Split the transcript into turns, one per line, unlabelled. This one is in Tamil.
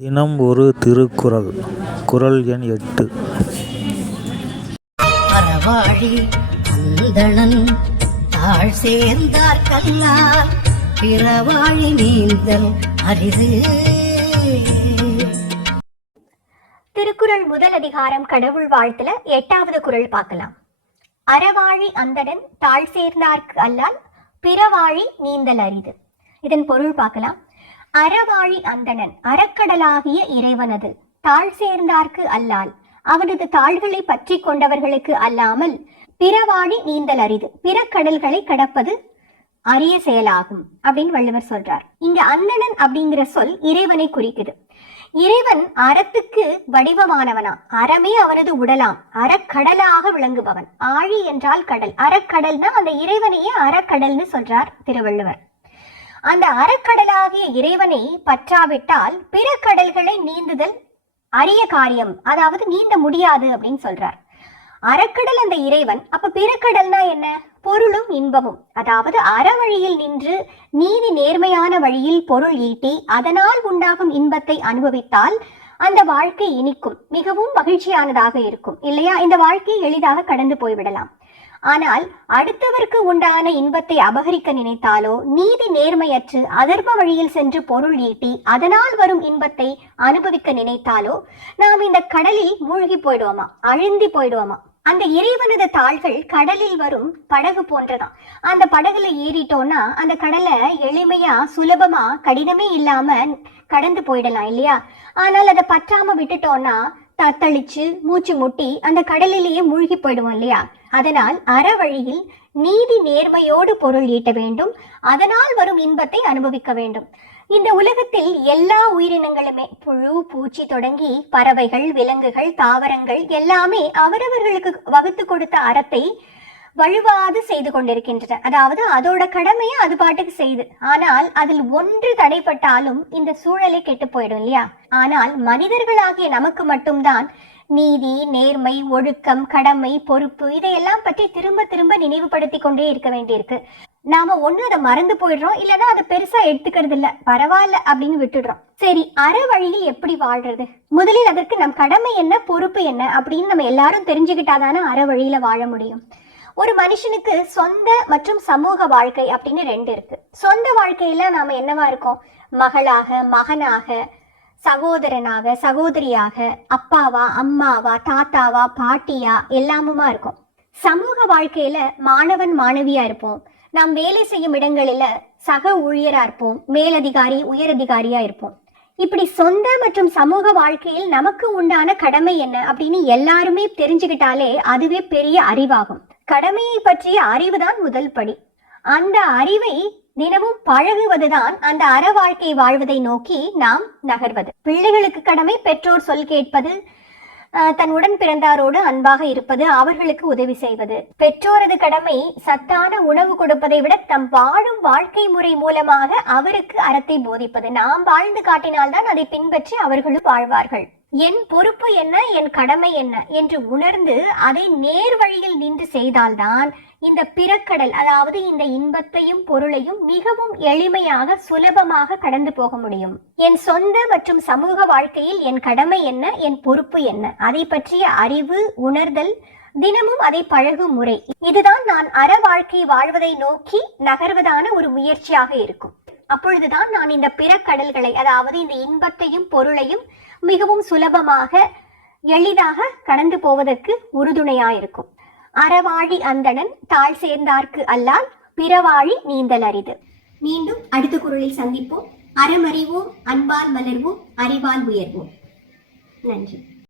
தினம் ஒரு திருக்குறள். குறள் எண் எட்டு.
அறவாழி அந்தணன் தாழ் சேர்ந்தார் கல்லால் பிறவாழி நீந்தல் அரிது.
திருக்குறள் முதல் அதிகாரம் கடவுள் வாழ்த்துல எட்டாவது குறள் பார்க்கலாம். அறவாழி அந்தடன் தாழ் சேர்ந்தார்க்கு அல்லால் பிறவாழி நீந்தல் அரிது. இதன் பொருள் பார்க்கலாம். அறவாழி அந்தணன் அறக்கடலாகிய இறைவனது. தாழ் சேர்ந்தார்க்கு அல்லால். அவனது தாள்களை பற்றி கொண்டவர்களுக்கு அல்லாமல் பிறவாழி நீந்தல் அரிது. பிற கடல்களை கடப்பது அரிய செயலாகும் அப்படின்னு வள்ளுவர் சொல்றார். இங்க அந்தணன் அப்படிங்கிற சொல் இறைவனை குறிக்குது. இறைவன் அறத்துக்கு வடிவமானவனா. அறமே அவனது உடலாம். அறக்கடலாக விளங்குபவன். ஆழி என்றால் கடல். அறக்கடல்னா அந்த இறைவனையே அறக்கடல்னு சொல்றார் திருவள்ளுவர். அந்த அறக்கடலாகிய இறைவனை பற்றாவிட்டால் பிற கடல்களை நீந்துதல் அரிய காரியம். அதாவது நீந்த முடியாது அப்படின்னு சொல்றார். அறக்கடல் அந்த இறைவன். அப்ப பிறக்கடல்னா என்ன? பொருளும் இன்பமும். அதாவது அறவழியில் நின்று நீதி நேர்மையான வழியில் பொருள் ஈட்டி அதனால் உண்டாகும் இன்பத்தை அனுபவித்தால் அந்த வாழ்க்கை இனிக்கும். மிகவும் மகிழ்ச்சியானதாக இருக்கும். இல்லையா? இந்த வாழ்க்கையை எளிதாக கடந்து போய்விடலாம். ஆனால் அடுத்தவருக்கு உண்டான இன்பத்தை அபகரிக்க நினைத்தாலோ நீதி நேர்மையற்று அதர்ம வழியில் சென்று பொருள் ஈட்டி அதனால் வரும் இன்பத்தை அனுபவிக்க நினைத்தாலோ நாம் இந்த கடலில் மூழ்கி போயிடுவோமா? அழுந்தி போயிடுவோமா? அந்த இறைவனது தாள்கள் கடலில் வரும் படகு போன்றதாம். அந்த படகுல ஏறிட்டோம்னா அந்த கடலை எளிமையா சுலபமா கடினமே இல்லாம கடந்து போயிடலாம் இல்லையா? ஆனால் அதை பற்றாம விட்டுட்டோம்னா தத்தளிச்சு மூச்சு முட்டி அந்த கடலிலேயே மூழ்கி போயிடுவோம் இல்லையா? அதனால் அறவழியில் நீதி நேர்மையோடு பொருள் ஈட்ட வேண்டும். அதனால் வரும் இன்பத்தை அனுபவிக்க வேண்டும். இந்த உலகத்தில் எல்லா உயிரினங்களுமே புழு பூச்சி தொடங்கி பறவைகள் விலங்குகள் தாவரங்கள் எல்லாமே அவரவர்களுக்கு வகுத்து கொடுத்த அறத்தை வழுவாது செய்து கொண்டிருக்கின்றன. அதாவது அதோட கடமையை அது பாட்டுக்கு செய்து. ஆனால் அதில் ஒன்று தடைப்பட்டாலும் இந்த சூழலை கெட்டு போயிடும் இல்லையா? ஆனால் மனிதர்களாகிய நமக்கு மட்டும்தான் நீதி நேர்மை ஒழுக்கம் கடமை பொறுப்பு இதையெல்லாம் பற்றி திரும்ப திரும்ப நினைவுபடுத்தி கொண்டே இருக்க வேண்டியிருக்கு. நாம ஒண்ணு அதை மறந்து போயிடுறோம் இல்லைன்னா அதை பெருசா எடுத்துக்கிறது இல்ல. பரவாயில்ல அப்படின்னு விட்டுடுறோம். சரி அற வழியில் எப்படி வாழ்றது? முதலில் அதற்கு நம் கடமை என்ன பொறுப்பு என்ன அப்படின்னு நம்ம எல்லாரும் தெரிஞ்சுக்கிட்டாதானே அற வழியில வாழ முடியும். ஒரு மனுஷனுக்கு சொந்த மற்றும் சமூக வாழ்க்கை அப்படின்னு ரெண்டு இருக்கு. சொந்த வாழ்க்கையில நாம என்னவா இருக்கோம்? மகளாக மகனாக சகோதரனாக சகோதரியாக அப்பாவா அம்மாவா தாத்தாவா பாட்டியா எல்லாமுமா இருக்கும். சமூக வாழ்க்கையில மாணவன் மாணவியா இருப்போம். நாம் வேலை செய்யும் இடங்களில சக ஊழியரா இருப்போம். மேலதிகாரி உயரதிகாரியா இருப்போம். இப்படி சொந்த மற்றும் சமூக வாழ்க்கையில் நமக்கு உண்டான கடமை என்ன அப்படின்னு எல்லாருமே தெரிஞ்சுக்கிட்டாலே அதுவே பெரிய அறிவாகும். கடமையை பற்றிய அறிவுதான் முதல் படி. அந்த அறிவை தினமும் பழகுவதுதான் அந்த அற வாழ்க்கை வாழ்வதை நோக்கி நாம் நகர்வது. பிள்ளைகளுக்கு கடமை பெற்றோர் சொல் கேட்பது ஆஹ், தன் உடன் பிறந்தாரோடு அன்பாக இருப்பது அவர்களுக்கு உதவி செய்வது. பெற்றோரது கடமை சத்தான உணவு கொடுப்பதை விட தம் வாழும் வாழ்க்கை முறை மூலமாக அவருக்கு அறத்தை போதிப்பது. நாம் வாழ்ந்து காட்டினால்தான் அதை பின்பற்றி அவர்களும் வாழ்வார்கள். என் பொறுப்பு என்ன? என் கடமை என்ன? என்று உணர்ந்து அதை நேர் வழியில் நின்று செய்தால்தான் இந்த பிறக்கடல் அதாவது இந்த இன்பத்தையும் பொருளையும் மிகவும் எளிமையாக சுலபமாக கடந்து போக முடியும். என் சொந்த மற்றும் சமூக வாழ்க்கையில் என் கடமை என்ன? என் பொறுப்பு என்ன? அதை பற்றிய அறிவு உணர்தல் தினமும் அதை பழகும் முறை. இதுதான் நான் அற வாழ்க்கை வாழ்வதை நோக்கி நகர்வதான ஒரு முயற்சியாக இருக்கும். அப்பொழுதுதான் நான் இந்த பிற கடல்களை அதாவது இந்த இன்பத்தையும் பொருளையும் மிகவும் சுலபமாக எளிதாக கடந்து போவதற்கு உறுதுணையாயிருக்கும். அறவாழி அந்தணன் தாழ் சேர்ந்தார்க்கு அல்லால் பிறவாழி நீந்தல் அரிது. மீண்டும் அடுத்த குரலில் சந்திப்போம். அறமறிவோம் அன்பால் மலர்வோம் அறிவால் உயர்வோம். நன்றி.